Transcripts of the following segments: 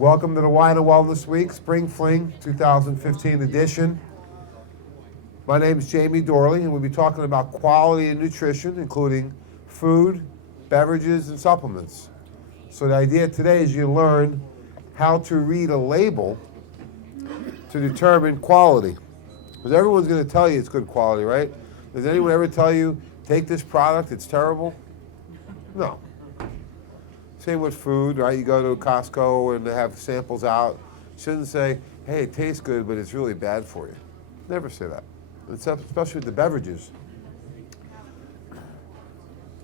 Welcome to the Wine and Wellness Week, Spring Fling 2015 edition. My name is Jamie Dorley, and we'll be talking about quality and nutrition, including food, beverages, and supplements. So the idea today is you learn how to read a label to determine quality. Because everyone's going to tell you it's good quality, right? Does anyone ever tell you, take this product, it's terrible? No. Same with food, right? You go to Costco and they have samples out. You shouldn't say, hey, it tastes good, but it's really bad for you. Never say that, especially with the beverages.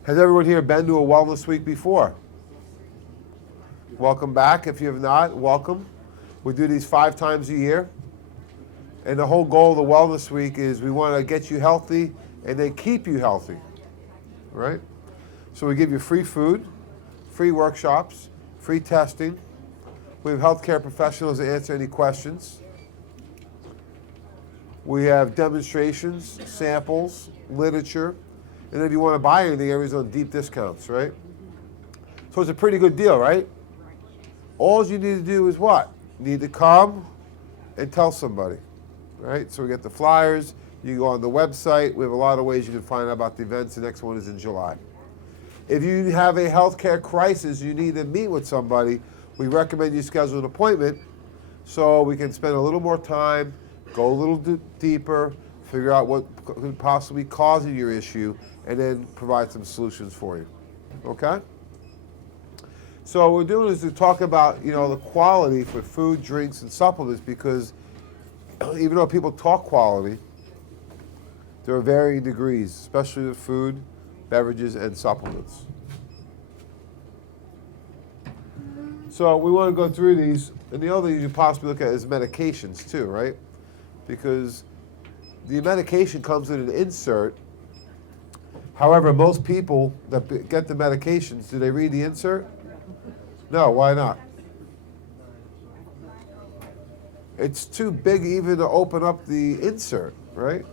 Has everyone here been to a Wellness Week before? Welcome back. If you have not, welcome. We do these 5 times a year. And the whole goal of the Wellness Week is we want to get you healthy and then keep you healthy, right? So we give you free food, free workshops, free testing. We have healthcare professionals to answer any questions. We have demonstrations, samples, literature, and if you want to buy anything, everything's on deep discounts, right? So it's a pretty good deal, right? All you need to do is what? You need to come and tell somebody, right? So we get the flyers. You can go on the website. We have a lot of ways you can find out about the events. The next one is in July. If you have a healthcare crisis, you need to meet with somebody, we recommend you schedule an appointment so we can spend a little more time, go a little deeper, figure out what could possibly be causing your issue, and then provide some solutions for you. Okay? So what we're doing is to talk about, the quality for food, drinks, and supplements, because even though people talk quality, there are varying degrees, especially with food, beverages, and supplements. So we want to go through these, and the other thing you possibly look at is medications too, right? Because the medication comes in an insert. However, most people that get the medications, do they read the insert? No, why not? It's too big even to open up the insert, right?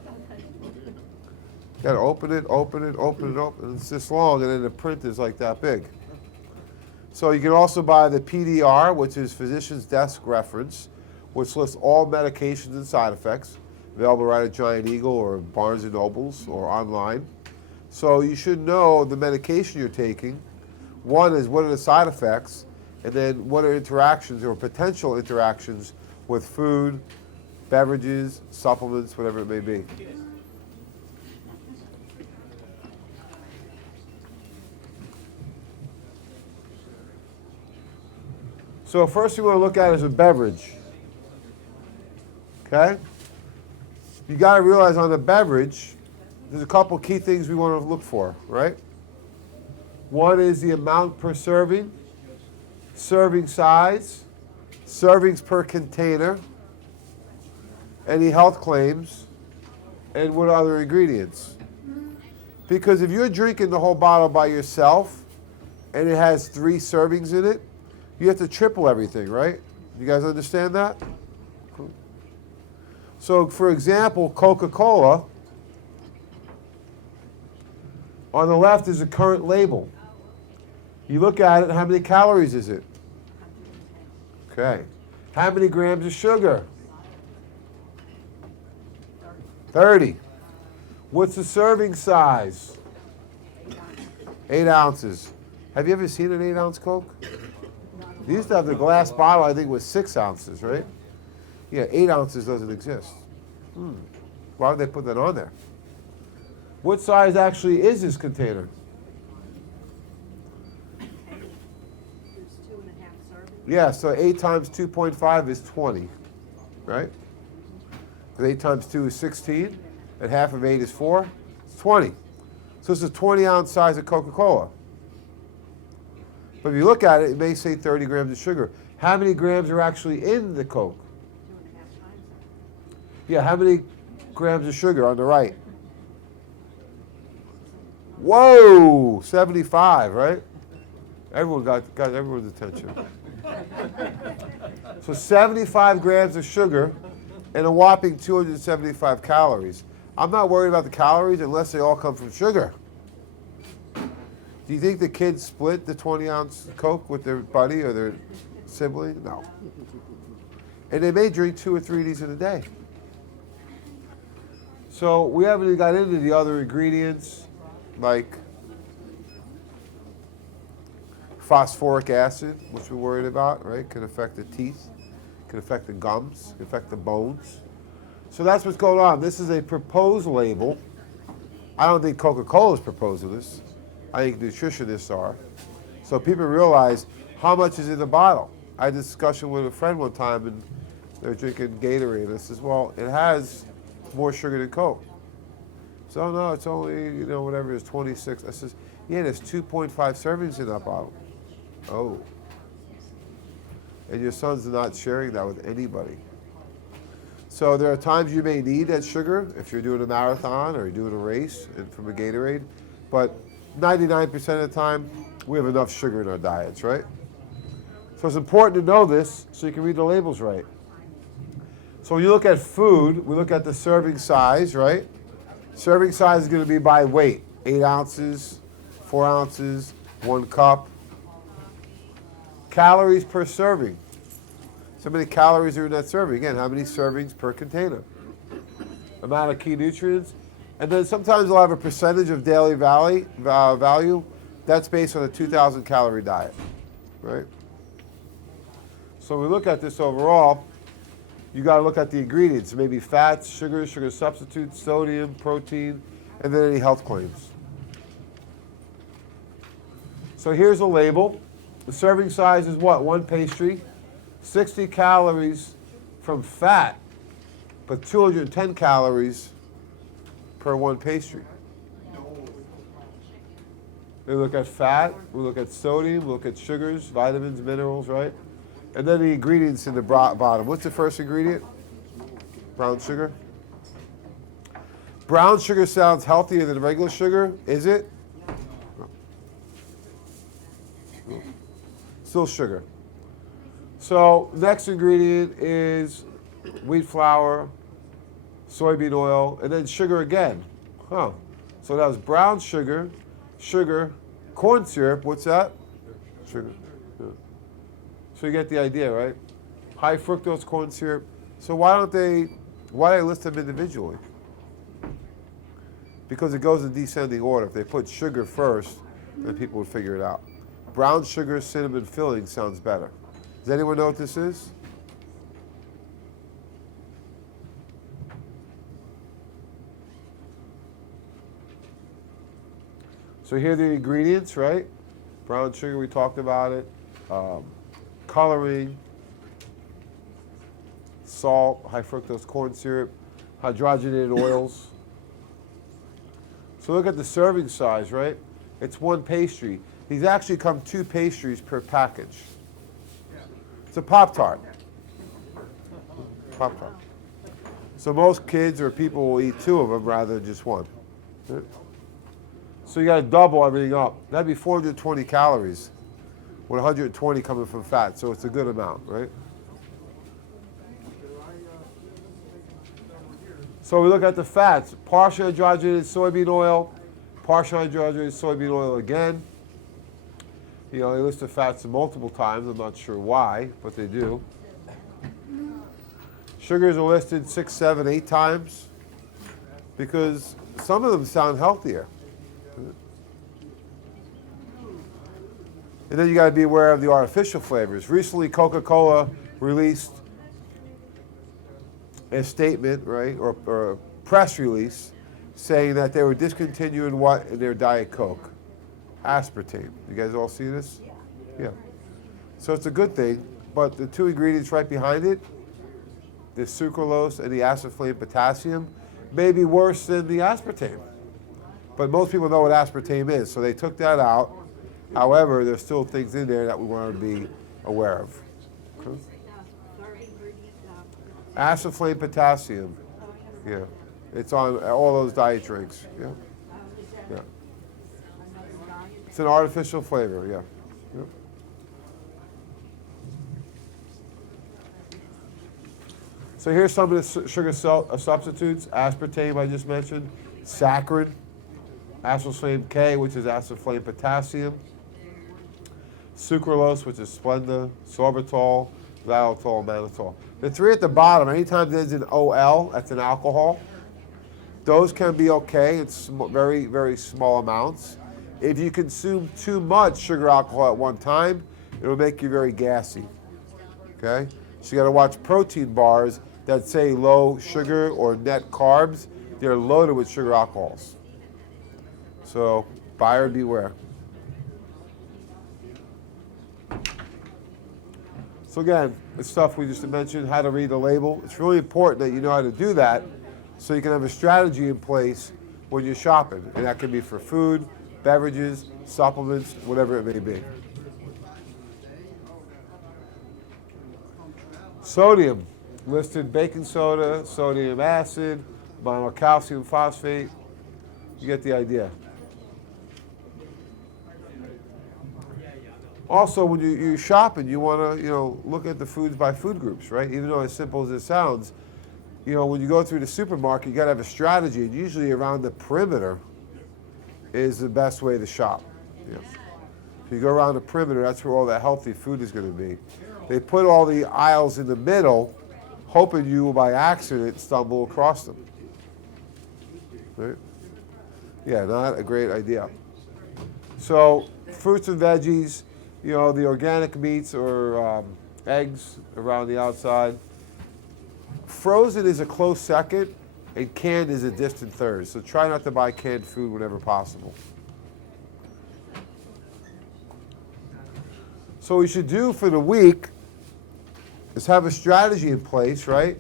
You gotta open it. It's this long, and then the print is like that big. So you can also buy the PDR, which is Physician's Desk Reference, which lists all medications and side effects, available right at Giant Eagle or Barnes & Nobles or online. So you should know the medication you're taking. One is what are the side effects, and then what are interactions or potential interactions with food, beverages, supplements, whatever it may be. So first thing we want to look at is a beverage. Okay? You got to realize on the beverage, there's a couple key things we want to look for, right? One is the amount per serving, serving size, servings per container, any health claims, and what other ingredients. Because if you're drinking the whole bottle by yourself and it has 3 servings in it, you have to triple everything, right? You guys understand that? So, for example, Coca-Cola, on the left is a current label. You look at it, how many calories is it? Okay. How many grams of sugar? 30. What's the serving size? 8 ounces. Have you ever seen an 8-ounce Coke? They used to have the glass bottle, I think, was 6 ounces, right? Yeah, 8 ounces doesn't exist. Why would they put that on there? What size actually is this container? There's 2.5 servings. Yeah, so 8 times 2.5 is 20, right? 8 times 2 is 16, and half of 8 is 4. It's 20. So it's a 20-ounce size of Coca-Cola. But if you look at it, it may say 30 grams of sugar. How many grams are actually in the Coke? 2.5 times. Yeah, how many grams of sugar on the right? Whoa, 75, right? Everyone got everyone's attention. So 75 grams of sugar and a whopping 275 calories. I'm not worried about the calories unless they all come from sugar. Do you think the kids split the 20-ounce Coke with their buddy or their sibling? No. And they may drink 2 or 3 of these in a day. So we haven't even got into the other ingredients like phosphoric acid, which we're worried about, right? Can affect the teeth, can affect the gums, can affect the bones. So that's what's going on. This is a proposed label. I don't think Coca-Cola is proposing this. I think nutritionists are. So people realize how much is in the bottle. I had a discussion with a friend one time, and they're drinking Gatorade. And I says, well, it has more sugar than Coke. So no, it's only, whatever it is, 26. I says, yeah, there's 2.5 servings in that bottle. Oh. And your son's not sharing that with anybody. So there are times you may need that sugar if you're doing a marathon or you're doing a race and from a Gatorade, but 99% of the time, we have enough sugar in our diets, right? So it's important to know this so you can read the labels right. So when you look at food, we look at the serving size, right? Serving size is going to be by weight, 8 ounces, 4 ounces, 1 cup. Calories per serving. So many calories are in that serving. Again, how many servings per container? Amount of key nutrients. And then sometimes they'll have a percentage of daily value. That's based on a 2,000 calorie diet, right? So when we look at this overall, you got to look at the ingredients. Maybe fats, sugars, sugar substitutes, sodium, protein, and then any health claims. So here's a label. The serving size is what? 1 pastry. 60 calories from fat, but 210 calories per 1 pastry. We look at fat, we look at sodium, we look at sugars, vitamins, minerals, right? And then the ingredients in the bottom. What's the first ingredient? Brown sugar. Brown sugar sounds healthier than regular sugar. Is it? Still sugar. So next ingredient is wheat flour, soybean oil, and then sugar again. Huh. So that was brown sugar, corn syrup. What's that? Sugar. Yeah. So you get the idea, right? High fructose corn syrup. So why do they list them individually? Because it goes in descending order. If they put sugar first, then people would figure it out. Brown sugar, cinnamon filling sounds better. Does anyone know what this is? So here are the ingredients, right? Brown sugar, we talked about it. Coloring, salt, high fructose corn syrup, hydrogenated oils. So look at the serving size, right? It's 1 pastry. These actually come 2 pastries per package. It's a Pop-Tart. Pop-Tart. So most kids or people will eat 2 of them rather than just 1. So you got to double everything up. That'd be 420 calories with 120 coming from fat. So it's a good amount, right? So we look at the fats. Partially hydrogenated soybean oil, partially hydrogenated soybean oil again. They list the fats multiple times. I'm not sure why, but they do. Sugars are listed 6, 7, 8 times because some of them sound healthier. And then you got to be aware of the artificial flavors. Recently, Coca-Cola released a statement, right, or a press release saying that they were discontinuing what in their Diet Coke? Aspartame. You guys all see this? Yeah. So it's a good thing, but the 2 ingredients right behind it, the sucralose and the acid flame potassium, may be worse than the aspartame. But most people know what aspartame is, so they took that out. However, there's still things in there that we want to be aware of. Okay. Acid flame potassium. Yeah. It's on all those diet drinks. Yeah. Yeah. It's an artificial flavor, yeah. Yep. So here's some of the sugar substitutes. Aspartame, I just mentioned. Saccharin. Acid flame K, which is acid flame potassium. sucralose, which is Splenda, sorbitol, xylitol, mannitol. The three at the bottom, anytime there's an OL, that's an alcohol, those can be okay. It's very, very small amounts. If you consume too much sugar alcohol at one time, it'll make you very gassy. Okay? So you got to watch protein bars that say low sugar or net carbs. They're loaded with sugar alcohols. So buyer beware. So again, the stuff we just mentioned, how to read the label. It's really important that you know how to do that so you can have a strategy in place when you're shopping. And that can be for food, beverages, supplements, whatever it may be. Sodium, listed baking soda, sodium acid, monocalcium phosphate. You get the idea. Also, when you're shopping, you want to look at the foods by food groups, right? Even though as simple as it sounds, when you go through the supermarket, you got to have a strategy, and usually around the perimeter is the best way to shop. If you go around the perimeter, that's where all the healthy food is going to be. They put all the aisles in the middle, hoping you will by accident stumble across them. Right? Yeah, not a great idea. So fruits and veggies, the organic meats or eggs around the outside. Frozen is a close second, and canned is a distant third. So try not to buy canned food whenever possible. So what we should do for the week is have a strategy in place, right?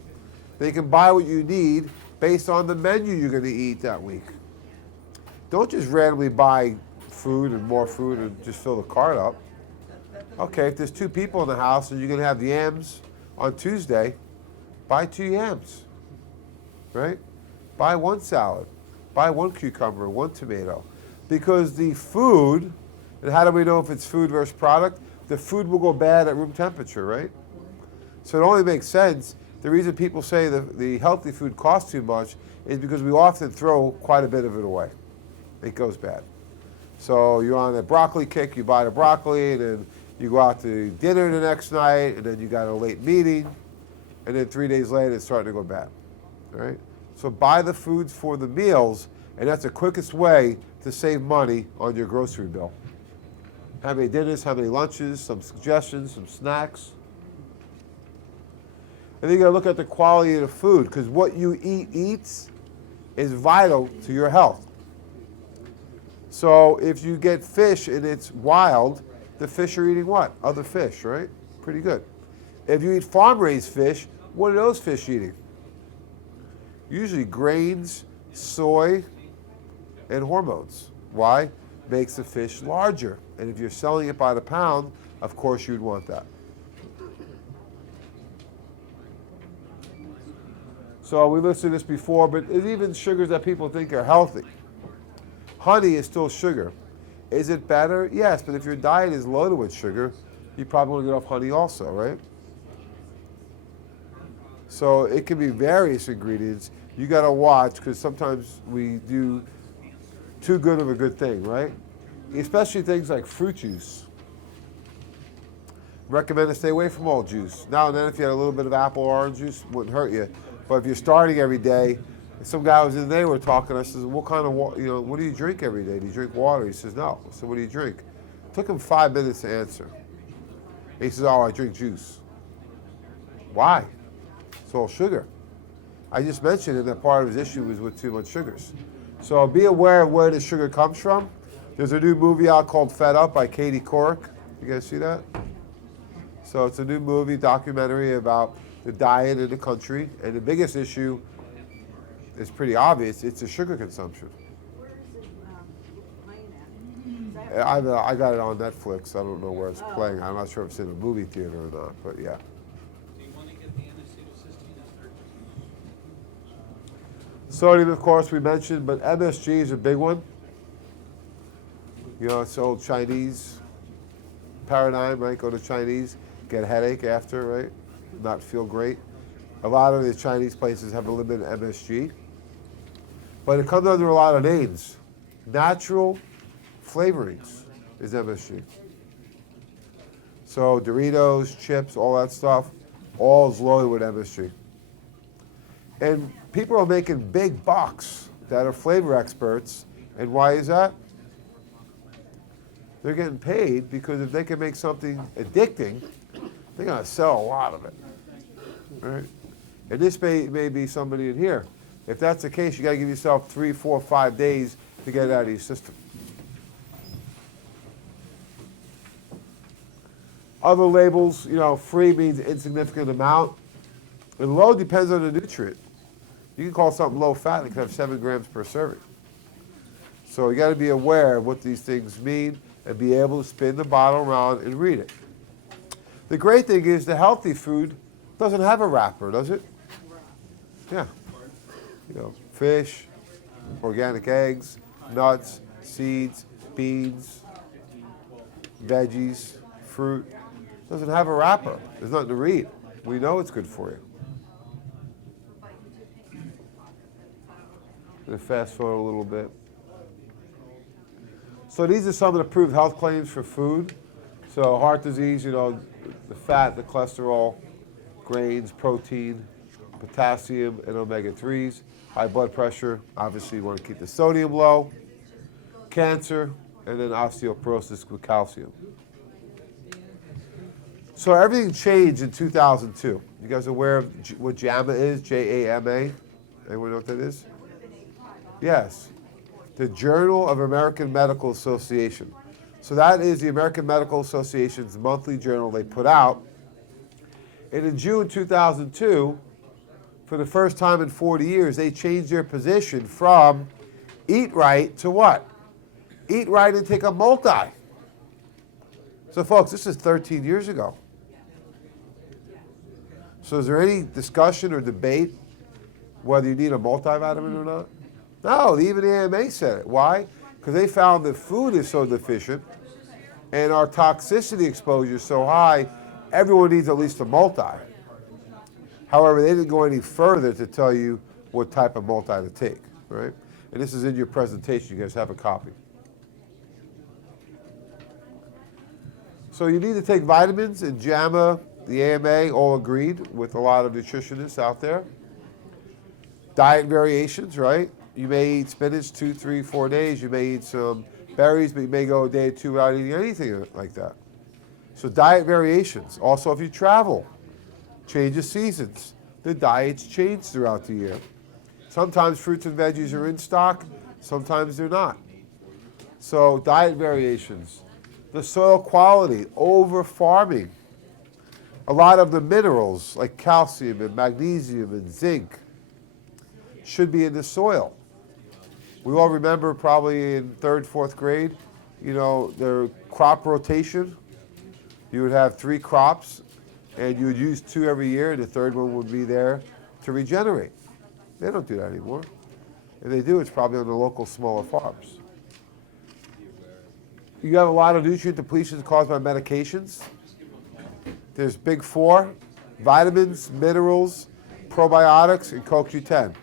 That you can buy what you need based on the menu you're going to eat that week. Don't just randomly buy food and just fill the cart up. Okay, if there's 2 people in the house and you're going to have yams on Tuesday, buy 2 yams, right? Buy 1 salad, buy 1 cucumber, 1 tomato. Because the food, and how do we know if it's food versus product? The food will go bad at room temperature, right? So it only makes sense. The reason people say the healthy food costs too much is because we often throw quite a bit of it away. It goes bad. So you're on a broccoli kick, you buy the broccoli, and then you go out to dinner the next night, and then you got a late meeting, and then 3 days later it's starting to go bad. All right? So buy the foods for the meals, and that's the quickest way to save money on your grocery bill. How many dinners, how many lunches, some suggestions, some snacks. And then you got to look at the quality of the food, because what you eats is vital to your health. So if you get fish and it's wild, the fish are eating what? Other fish, right? Pretty good. If you eat farm-raised fish, what are those fish eating? Usually grains, soy, and hormones. Why? Makes the fish larger. And if you're selling it by the pound, of course you'd want that. So we listed this before, but there's even sugars that people think are healthy. Honey is still sugar. Is it better? Yes, but if your diet is loaded with sugar, you probably want to get off honey also, right? So it can be various ingredients. You got to watch, because sometimes we do too good of a good thing, right? Especially things like fruit juice. Recommend to stay away from all juice. Now and then, if you had a little bit of apple or orange juice, it wouldn't hurt you. But if you're starting every day, some guy was in there, we were talking, I said, what kind of water, what do you drink every day? Do you drink water? He says, no. I said, what do you drink? It took him 5 minutes to answer. He says, oh, I drink juice. Why? It's all sugar. I just mentioned that part of his issue was with too much sugars. So be aware of where the sugar comes from. There's a new movie out called Fed Up by Katie Couric. You guys see that? So it's a new movie, documentary about the diet in the country. And the biggest issue is pretty obvious. It's the sugar consumption. Where is it playing at? I got it on Netflix. I don't know where it's playing. I'm not sure if it's in a movie theater or not, but yeah. Do you want to get the N-acetylcysteine as third? Sodium, of course, we mentioned, but MSG is a big one. It's old Chinese paradigm, right? Go to Chinese, get a headache after, right? Not feel great. A lot of the Chinese places have a little bit of MSG. But it comes under a lot of names. Natural flavorings is MSG. So Doritos, chips, all that stuff, all is loaded with MSG. And people are making big bucks that are flavor experts. And why is that? They're getting paid because if they can make something addicting, they're going to sell a lot of it. Right? And this may be somebody in here. If that's the case, you got to give yourself 3, 4, 5 days to get it out of your system. Other labels, free means insignificant amount. And low depends on the nutrient. You can call something low fat and it can have 7 grams per serving. So you got to be aware of what these things mean and be able to spin the bottle around and read it. The great thing is the healthy food doesn't have a wrapper, does it? Yeah. Fish, organic eggs, nuts, seeds, beans, veggies, fruit. Doesn't have a wrapper. There's nothing to read. We know it's good for you. I'm going to fast forward a little bit. So these are some of the approved health claims for food. So heart disease, the fat, the cholesterol, grains, protein, potassium, and omega-3s. High blood pressure, obviously you want to keep the sodium low. Cancer, and then osteoporosis with calcium. So everything changed in 2002. You guys aware of what JAMA is? J-A-M-A? Anyone know what that is? Yes. The Journal of American Medical Association. So that is the American Medical Association's monthly journal they put out. And in June 2002, for the first time in 40 years, they changed their position from eat right to what? Eat right and take a multi. So folks, this is 13 years ago. So is there any discussion or debate whether you need a multivitamin or not? No, even the AMA said it. Why? Because they found that food is so deficient and our toxicity exposure is so high, everyone needs at least a multi. However, they didn't go any further to tell you what type of multi to take, right? And this is in your presentation. You guys have a copy. So you need to take vitamins, and JAMA, the AMA, all agreed with a lot of nutritionists out there. Diet variations, right? You may eat spinach 2, 3, 4 days. You may eat some berries, but you may go a day or two without eating anything like that. So diet variations. Also, if you travel, change of seasons. The diets change throughout the year. Sometimes fruits and veggies are in stock. Sometimes they're not. So diet variations. The soil quality, over farming. A lot of the minerals like calcium and magnesium and zinc should be in the soil. We all remember probably in 3rd, 4th grade, their crop rotation. You would have 3 crops and you would use 2 every year and the 3rd one would be there to regenerate. They don't do that anymore. If they do, it's probably on the local smaller farms. You have a lot of nutrient depletions caused by medications. There's big 4, vitamins, minerals, probiotics, and CoQ10.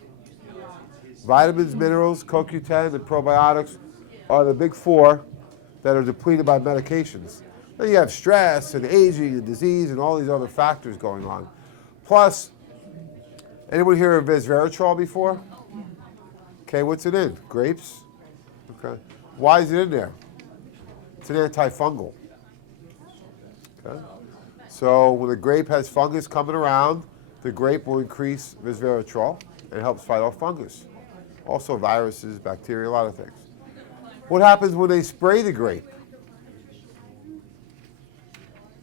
Vitamins, minerals, CoQ10, and probiotics are the big 4 that are depleted by medications. Then you have stress and aging and disease and all these other factors going on. Plus, anyone hear of resveratrol before? Okay, what's it in? Grapes? Okay. Why is it in there? It's an antifungal. Okay. So when the grape has fungus coming around, the grape will increase resveratrol and it helps fight off fungus. Also viruses, bacteria, a lot of things. What happens when they spray the grape?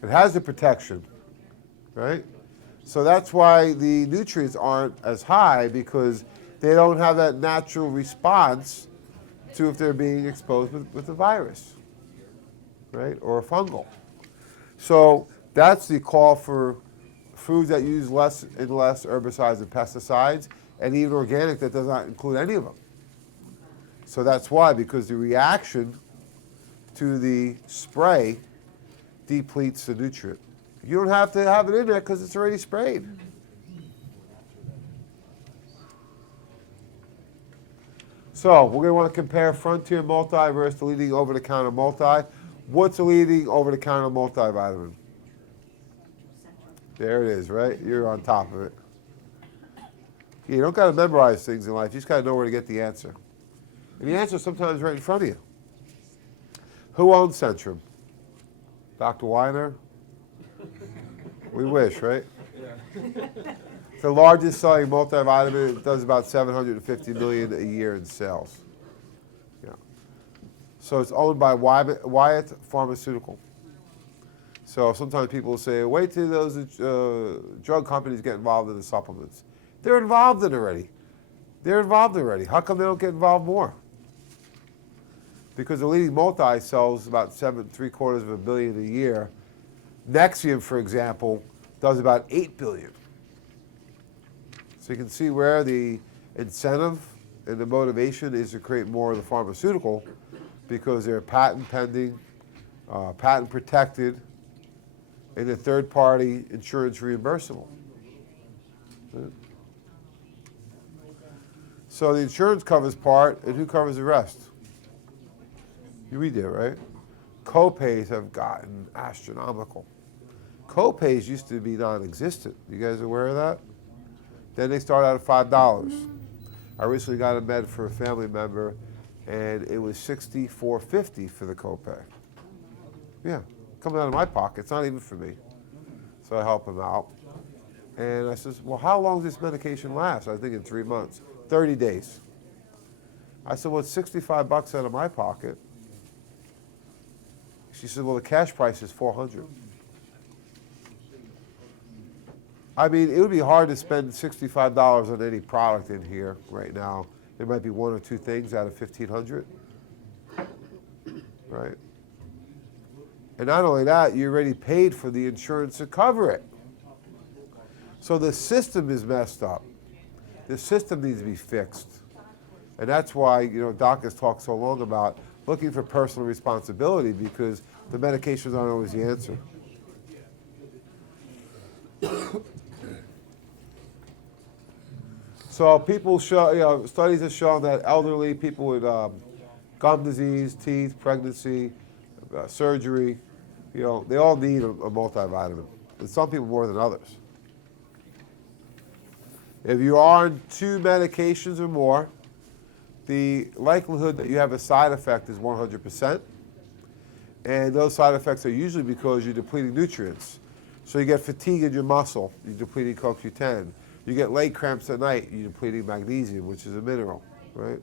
It has the protection, right? So that's why the nutrients aren't as high, because they don't have that natural response to if they're being exposed with a virus, right? Or a fungal. So that's the call for foods that use less and less herbicides and pesticides, and even organic that does not include any of them. So that's why, because the reaction to the spray depletes the nutrient. You don't have to have it in there because it's already sprayed. So we're going to want to compare Frontier Multi versus the leading over-the-counter multi. What's a leading over-the-counter multivitamin? There it is, right? You're on top of it. Yeah, you don't got to memorize things in life. You just got to know where to get the answer. And the answer's sometimes right in front of you. Who owns Centrum? Dr. Weiner? We wish, right? It's the largest selling multivitamin. It does about $750 million a year in sales. Yeah. So it's owned by Wyatt Pharmaceutical. So sometimes people will say, wait till those drug companies get involved in the supplements. They're involved in it already. They're involved already. How come they don't get involved more? Because the leading multi sells about $7.75 billion a year. Nexium, for example, does about $8 billion. So you can see where the incentive and the motivation is to create more of the pharmaceutical, because they're patent pending, patent protected, and they're third-party insurance reimbursable. Right? So the insurance covers part, and who covers the rest? You read there, right? Copays have gotten astronomical. Copays used to be non-existent. You guys aware of that? Then they started out at $5. I recently got a med for a family member, and it was $64.50 for the copay. Yeah, coming out of my pocket. It's not even for me. So I help him out. And I says, well, how long does this medication last? I think in 3 months. 30 days. I said, well, it's $65 out of my pocket. She said, well, the cash price is $400. I mean, it would be hard to spend $65 on any product in here right now. There might be one or two things out of $1,500, right? And not only that, you already paid for the insurance to cover it. So the system is messed up. The system needs to be fixed. And that's why, Doc has talked so long about looking for personal responsibility, because the medications aren't always the answer. So people show, studies have shown that elderly people with gum disease, teeth, pregnancy, surgery, they all need a multivitamin. And some people more than others. If you are on 2 medications or more, the likelihood that you have a side effect is 100%. And those side effects are usually because you're depleting nutrients. So you get fatigue in your muscle, you're depleting CoQ10. You get leg cramps at night, you're depleting magnesium, which is a mineral, right?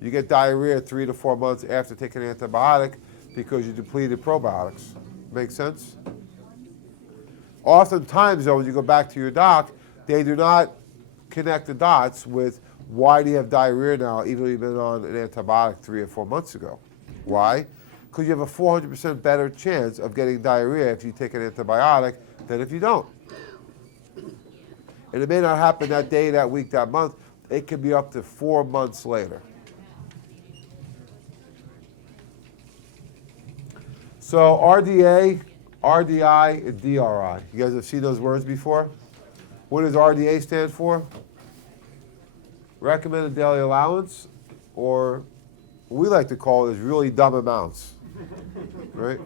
You get diarrhea 3 to 4 months after taking an antibiotic because you depleted probiotics. Make sense? Oftentimes, though, when you go back to your doc, they do not connect the dots with why do you have diarrhea now, even though you've been on an antibiotic 3 or 4 months ago. Why? Because you have a 400% better chance of getting diarrhea if you take an antibiotic than if you don't. And it may not happen that day, that week, that month. It could be up to 4 months later. So RDA, RDI, and DRI. You guys have seen those words before? What does RDA stand for? Recommended daily allowance, or what we like to call it is really dumb amounts, right?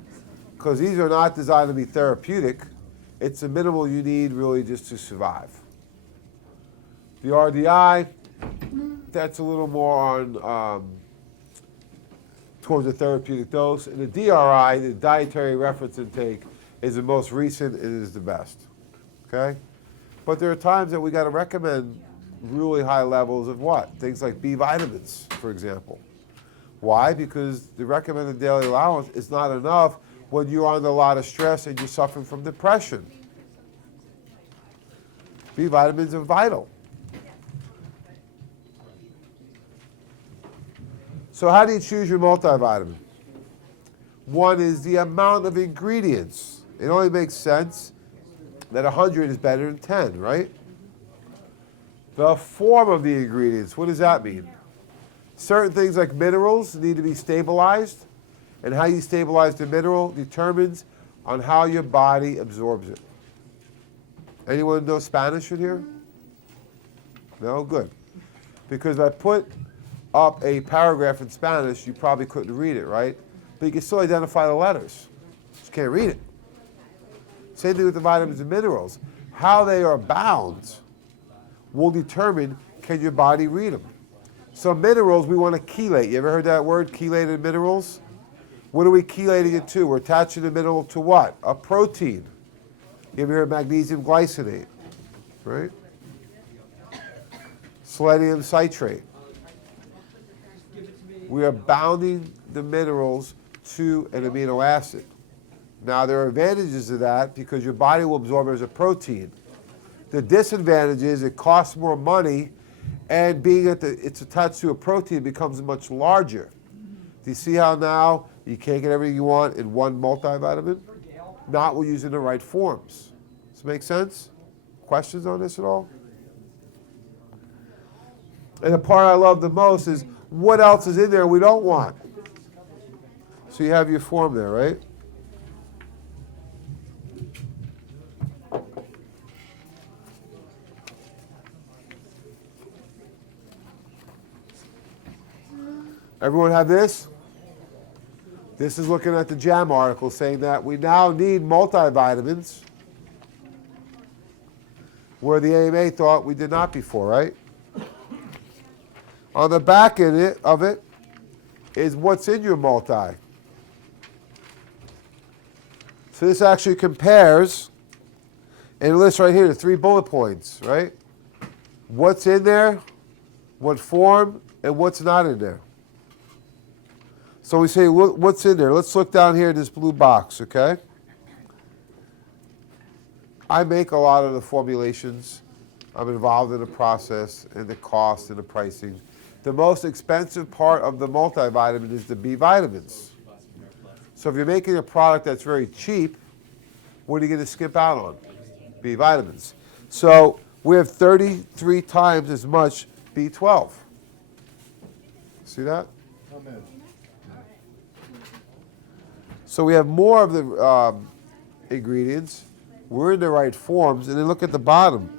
Because these are not designed to be therapeutic. It's the minimal you need really just to survive. The RDI, that's a little more on towards the therapeutic dose. And the DRI, the dietary reference intake, is the most recent and is the best, okay? But there are times that we got to recommend really high levels of what? Things like B vitamins, for example. Why? Because the recommended daily allowance is not enough when you're under a lot of stress and you're suffering from depression. B vitamins are vital. So how do you choose your multivitamin? One is the amount of ingredients. It only makes sense that 100 is better than 10, right? The form of the ingredients, what does that mean? Certain things like minerals need to be stabilized, and how you stabilize the mineral determines on how your body absorbs it. Anyone know Spanish in here? No? Good. Because if I put up a paragraph in Spanish, you probably couldn't read it, right? But you can still identify the letters. Just can't read it. Same thing with the vitamins and minerals. how they are bound will determine can your body read them. So minerals we want to chelate. You ever heard that word, chelated minerals? What are we chelating it to? We're attaching the mineral to what? A protein. You ever heard magnesium glycinate, right? Selenium citrate. We are bounding the minerals to an amino acid. Now there are advantages to that because your body will absorb it as a protein. The disadvantage is it costs more money, and being that it's attached to a protein, it becomes much larger. Do you see how now you can't get everything you want in one multivitamin? Not when using the right forms. Does this make sense? Questions on this at all? And the part I love the most is what else is in there we don't want. So you have your form there, right? Everyone have this? This is looking at the JAM article saying that we now need multivitamins where the AMA thought we did not before, right? On the back end of it is what's in your multi. So this actually compares, and it lists right here the 3 bullet points, right? What's in there, what form, and what's not in there. So we say, what's in there? Let's look down here at this blue box, okay? I make a lot of the formulations. I'm involved in the process and the cost and the pricing. The most expensive part of the multivitamin is the B vitamins. So if you're making a product that's very cheap, what are you going to skip out on? B vitamins. So we have 33 times as much B12. See that? Amen. So we have more of the ingredients. We're in the right forms. And then look at the bottom.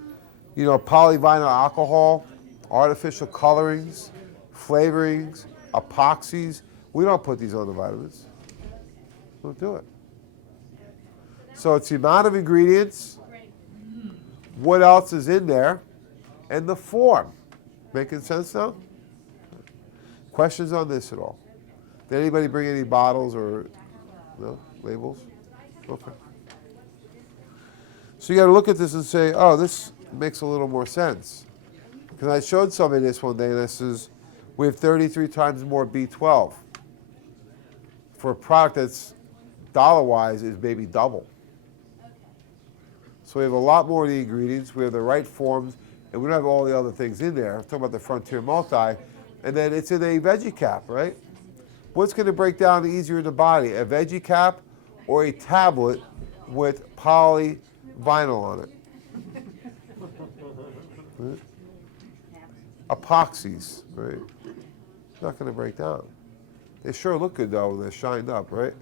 You know, polyvinyl alcohol, artificial colorings, flavorings, epoxies. We don't put these on the vitamins. We don't do it. So it's the amount of ingredients, what else is in there, and the form. Making sense now? Questions on this at all? Did anybody bring any bottles or no labels? Okay. So you got to look at this and say, oh, this makes a little more sense. Because I showed somebody this one day, and this is, we have 33 times more B12 for a product that's dollar-wise is maybe double. So we have a lot more of the ingredients, we have the right forms, and we don't have all the other things in there. I'm talking about the Frontier Multi, and then it's in a veggie cap, right? What's going to break down easier in the body, a veggie cap or a tablet with polyvinyl on it? Right? Epoxies, right? It's not going to break down. They sure look good though when they're shined up, right?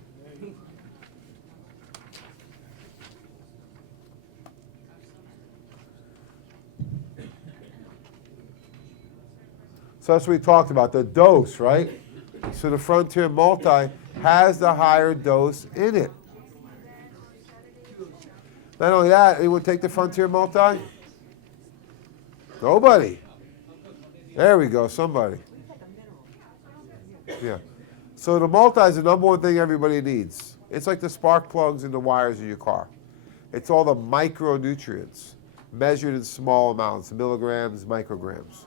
So that's what we talked about, the dose, right? So the Frontier Multi has the higher dose in it. Not only that, anyone take the Frontier Multi? Nobody. There we go, somebody. Yeah. So the Multi is the number one thing everybody needs. It's like the spark plugs and the wires in your car. It's all the micronutrients measured in small amounts, milligrams, micrograms.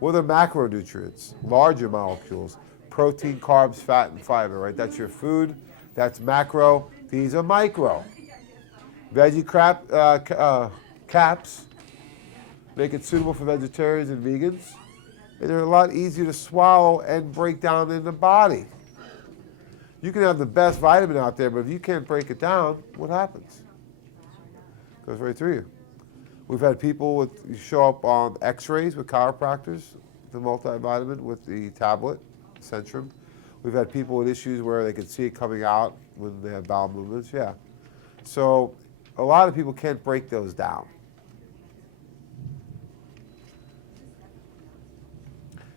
What are the macronutrients? Larger molecules. Protein, carbs, fat, and fiber, right? That's your food. That's macro. These are micro. Veggie caps make it suitable for vegetarians and vegans. And they're a lot easier to swallow and break down in the body. You can have the best vitamin out there, but if you can't break it down, what happens? It goes right through you. We've had people show up on x-rays with chiropractors, the multivitamin with the tablet. Centrum. We've had people with issues where they can see it coming out when they have bowel movements, yeah. So a lot of people can't break those down.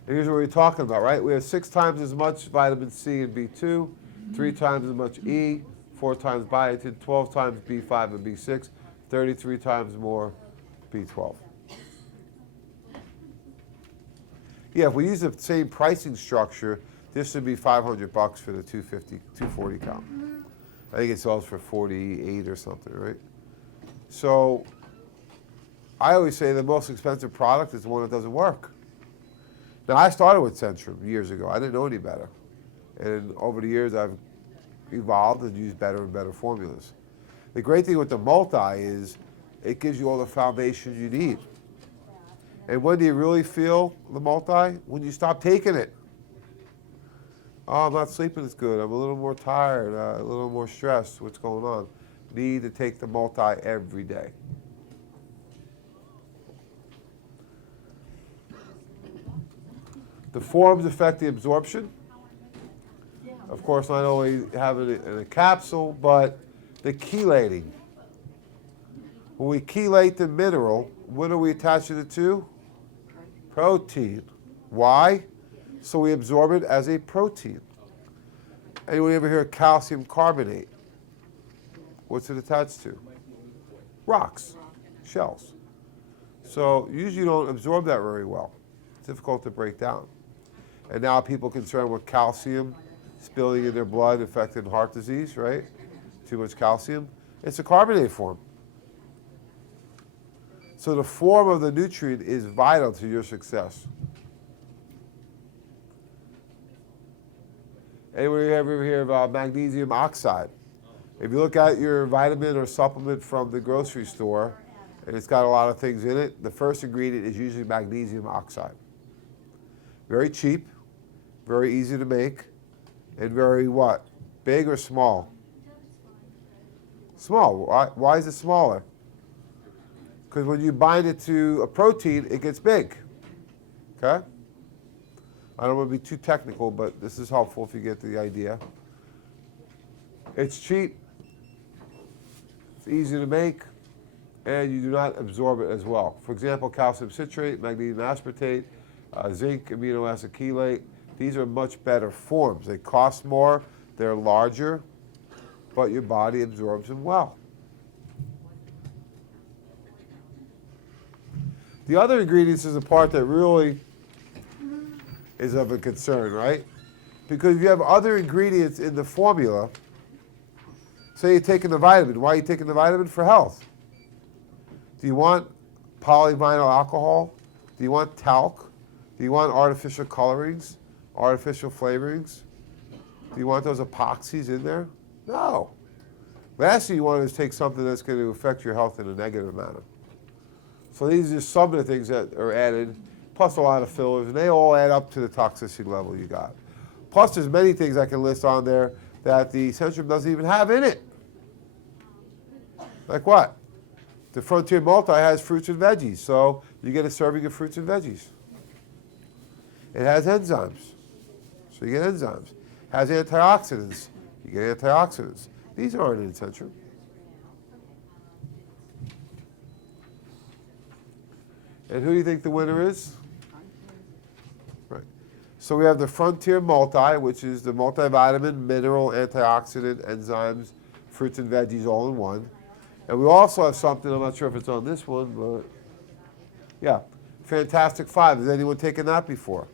And here's what we're talking about, right? We have 6 times as much vitamin C and B2, 3 times as much E, 4 times biotin, 12 times B5 and B6, 33 times more B12. Yeah, if we use the same pricing structure, this would be $500 for the 240 count. I think it sells for 48 or something, right? So I always say the most expensive product is the one that doesn't work. Now, I started with Centrum years ago. I didn't know any better. And over the years, I've evolved and used better and better formulas. The great thing with the multi is it gives you all the foundation you need. And when do you really feel the multi? When you stop taking it. Oh, I'm not sleeping as good. I'm a little more tired, a little more stressed. What's going on? Need to take the multi every day. The forms affect the absorption. Of course, not only having it in a capsule, but the chelating. When we chelate the mineral, what are we attaching it to? Protein. Why? So we absorb it as a protein. Anyone ever hear of calcium carbonate? What's it attached to? Rocks, shells. So usually you don't absorb that very well. It's difficult to break down. And now people concerned with calcium spilling in their blood, affecting heart disease, right? Too much calcium. It's a carbonate form. So the form of the nutrient is vital to your success. Anyone ever hear about magnesium oxide? If you look at your vitamin or supplement from the grocery store, and it's got a lot of things in it, the first ingredient is usually magnesium oxide. Very cheap, very easy to make, and very what? Big or small? Small. Why is it smaller? Because when you bind it to a protein, it gets big. Okay? I don't want to be too technical, but this is helpful if you get the idea. It's cheap, it's easy to make, and you do not absorb it as well. For example, calcium citrate, magnesium aspartate, zinc amino acid chelate, these are much better forms. They cost more, they're larger, but your body absorbs them well. The other ingredients is the part that really is of a concern, right? Because if you have other ingredients in the formula, say you're taking the vitamin. Why are you taking the vitamin? For health. Do you want polyvinyl alcohol? Do you want talc? Do you want artificial colorings, artificial flavorings? Do you want those epoxies in there? No. Last thing you want is take something that's going to affect your health in a negative manner. So these are just some of the things that are added, plus a lot of fillers, and they all add up to the toxicity level you got. Plus there's many things I can list on there that the Centrum doesn't even have in it. Like what? The Frontier Multi has fruits and veggies, so you get a serving of fruits and veggies. It has enzymes, so you get enzymes. It has antioxidants, you get antioxidants. These aren't in Centrum. And who do you think the winner is? Right. So we have the Frontier Multi, which is the multivitamin, mineral, antioxidant, enzymes, fruits and veggies all in one. And we also have something, I'm not sure if it's on this one, but yeah, Fantastic Five. Has anyone taken that before?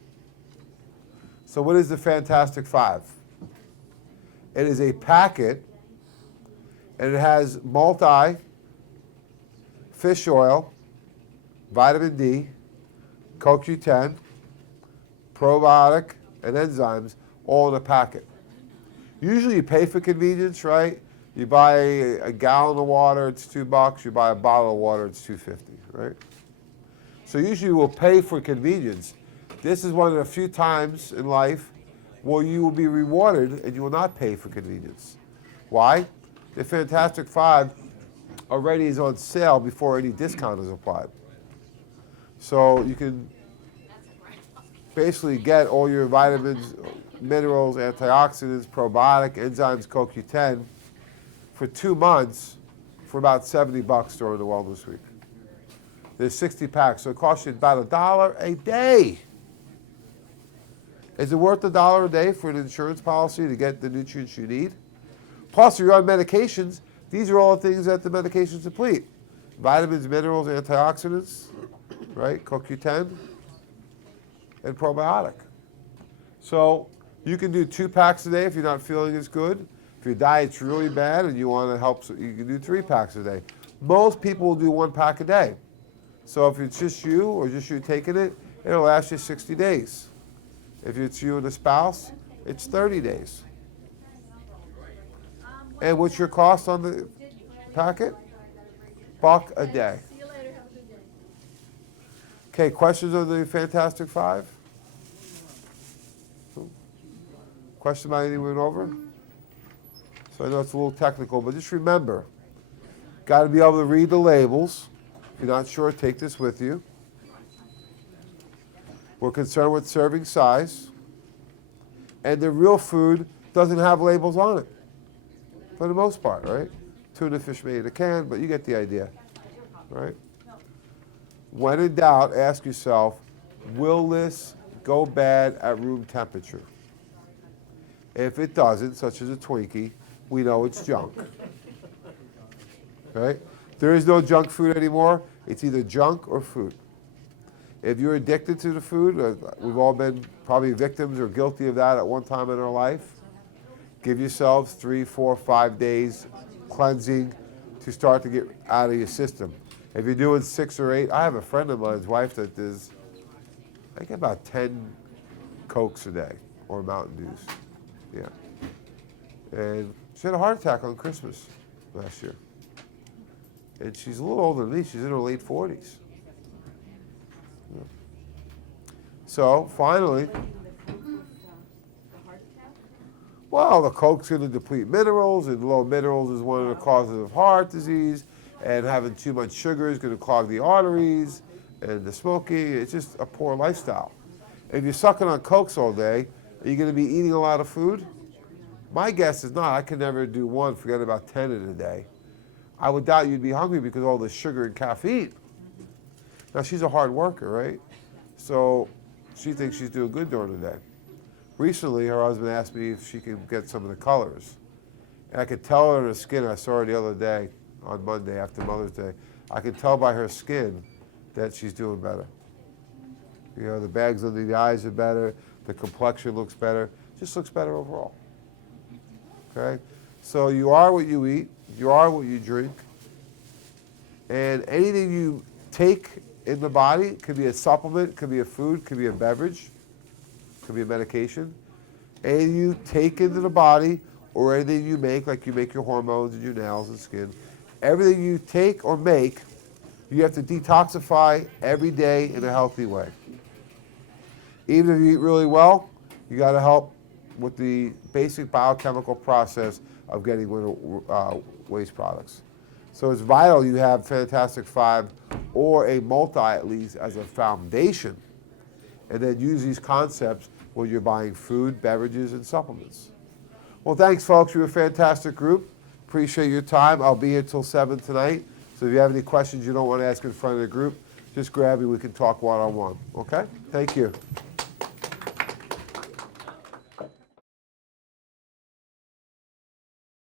So what is the Fantastic Five? It is a packet, and it has multi, fish oil, vitamin D, CoQ10, probiotic, and enzymes all in a packet. Usually you pay for convenience, right? You buy a gallon of water, it's $2. You buy a bottle of water, it's $2.50, right? So usually we'll pay for convenience. This is one of the few times in life where you will be rewarded and you will not pay for convenience. Why? The Fantastic Five already is on sale before any discount is applied. So you can basically get all your vitamins, minerals, antioxidants, probiotic, enzymes, CoQ10 for 2 months for about $70 during the Wellness Week. There's 60 packs, so it costs you about $1 a day. Is it worth $1 a day for an insurance policy to get the nutrients you need? Plus, if you're on medications, these are all things that the medications deplete. vitamins, minerals, antioxidants, right? CoQ10 and probiotic. So you can do 2 packs a day if you're not feeling as good. If your diet's really bad and you want to help, so you can do 3 packs a day. Most people will do 1 pack a day. So if it's just you or just you taking it, it'll last you 60 days. If it's you and a spouse, it's 30 days. And what's your cost on the packet? $1 a day. Okay, questions on the Fantastic Five? Question about anything we went over? So I know it's a little technical, but just remember, got to be able to read the labels. If you're not sure, take this with you. We're concerned with serving size. And the real food doesn't have labels on it, for the most part, right? Tuna fish made in a can, but you get the idea, right? When in doubt, ask yourself, will this go bad at room temperature? If it doesn't, such as a Twinkie, we know it's junk. Right? There is no junk food anymore. It's either junk or food. If you're addicted to the food, we've all been probably victims or guilty of that at one time in our life. Give yourselves 3, 4, 5 days cleansing to start to get out of your system. If you're doing 6 or 8, I have a friend of mine's wife that does, I think, about 10 Cokes a day or Mountain Dews. Yeah. And she had a heart attack on Christmas last year. And she's a little older than me. She's in her late 40s. Yeah. So finally, well, the Coke's going to deplete minerals, and low minerals is one of the causes of heart disease, and having too much sugar is going to clog the arteries, and the smoking, it's just a poor lifestyle. If you're sucking on Cokes all day, are you going to be eating a lot of food? My guess is not. I could never do 1, forget about 10 in a day. I would doubt you'd be hungry because of all the sugar and caffeine. Now, she's a hard worker, right? So she thinks she's doing good during the day. Recently, her husband asked me if she could get some of the colors. And I could tell her in her skin, I saw her the other day, on Monday after Mother's Day, I could tell by her skin that she's doing better. You know, the bags under the eyes are better, the complexion looks better, just looks better overall. Okay? So you are what you eat, you are what you drink, and anything you take in the body could be a supplement, could be a food, could be a beverage, could be a medication. Anything you take into the body or anything you make, like you make your hormones and your nails and skin, everything you take or make, you have to detoxify every day in a healthy way. Even if you eat really well, you got to help with the basic biochemical process of getting rid of waste products. So it's vital you have Fantastic Five or a multi at least as a foundation, and then use these concepts when you're buying food, beverages, and supplements. Well, thanks, folks. You're a fantastic group. Appreciate your time. I'll be here till 7 tonight. So if you have any questions you don't want to ask in front of the group, just grab me. We can talk one-on-one. Okay? Thank you.